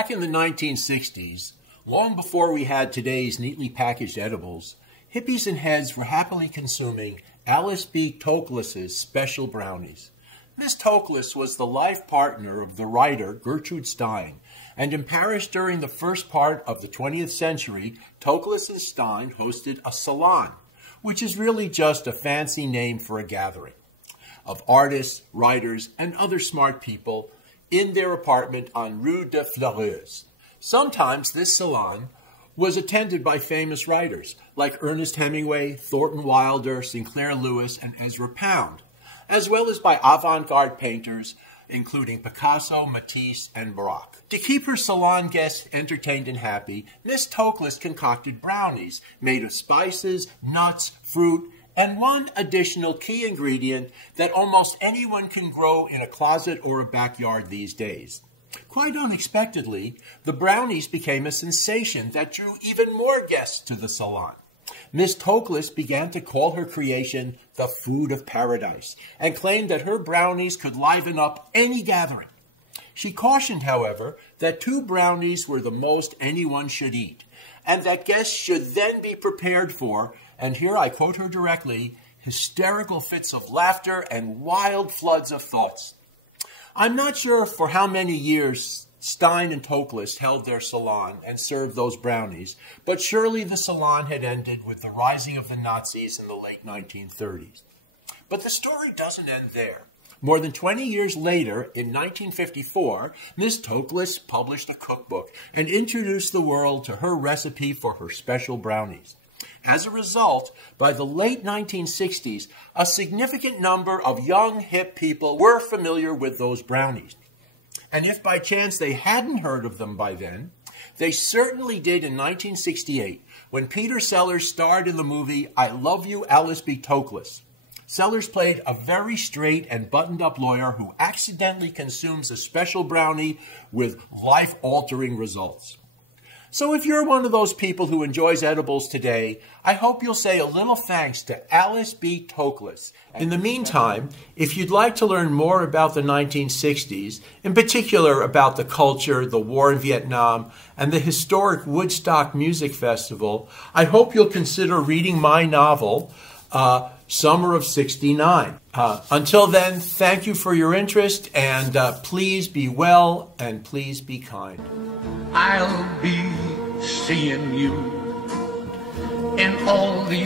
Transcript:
Back in the 1960s, long before we had today's neatly packaged edibles, hippies and heads were happily consuming Alice B. Toklas's special brownies. Miss Toklas was the life partner of the writer Gertrude Stein, and in Paris during the first part of the 20th century, Toklas and Stein hosted a salon, which is really just a fancy name for a gathering of artists, writers, and other smart people in their apartment on Rue de Fleureuse. Sometimes this salon was attended by famous writers like Ernest Hemingway, Thornton Wilder, Sinclair Lewis, and Ezra Pound, as well as by avant-garde painters including Picasso, Matisse, and Braque. To keep her salon guests entertained and happy, Miss Toklas concocted brownies made of spices, nuts, fruit, and one additional key ingredient that almost anyone can grow in a closet or a backyard these days. Quite unexpectedly, the brownies became a sensation that drew even more guests to the salon. Miss Toklas began to call her creation the food of paradise and claimed that her brownies could liven up any gathering. She cautioned, however, that 2 brownies were the most anyone should eat, and that guests should then be prepared for, and here I quote her directly, hysterical fits of laughter and wild floods of thoughts. I'm not sure for how many years Stein and Toklas held their salon and served those brownies, but surely the salon had ended with the rising of the Nazis in the late 1930s. But the story doesn't end there. More than 20 years later, in 1954, Miss Toklas published a cookbook and introduced the world to her recipe for her special brownies. As a result, by the late 1960s, a significant number of young, hip people were familiar with those brownies. And if by chance they hadn't heard of them by then, they certainly did in 1968 when Peter Sellers starred in the movie I Love You, Alice B. Toklas. Sellers played a very straight and buttoned-up lawyer who accidentally consumes a special brownie with life-altering results. So if you're one of those people who enjoys edibles today, I hope you'll say a little thanks to Alice B. Toklas. In the meantime, if you'd like to learn more about the 1960s, in particular about the culture, the war in Vietnam, and the historic Woodstock Music Festival, I hope you'll consider reading my novel, Summer of '69. Until then, thank you for your interest, and please be well and please be kind. I'll be seeing you in all the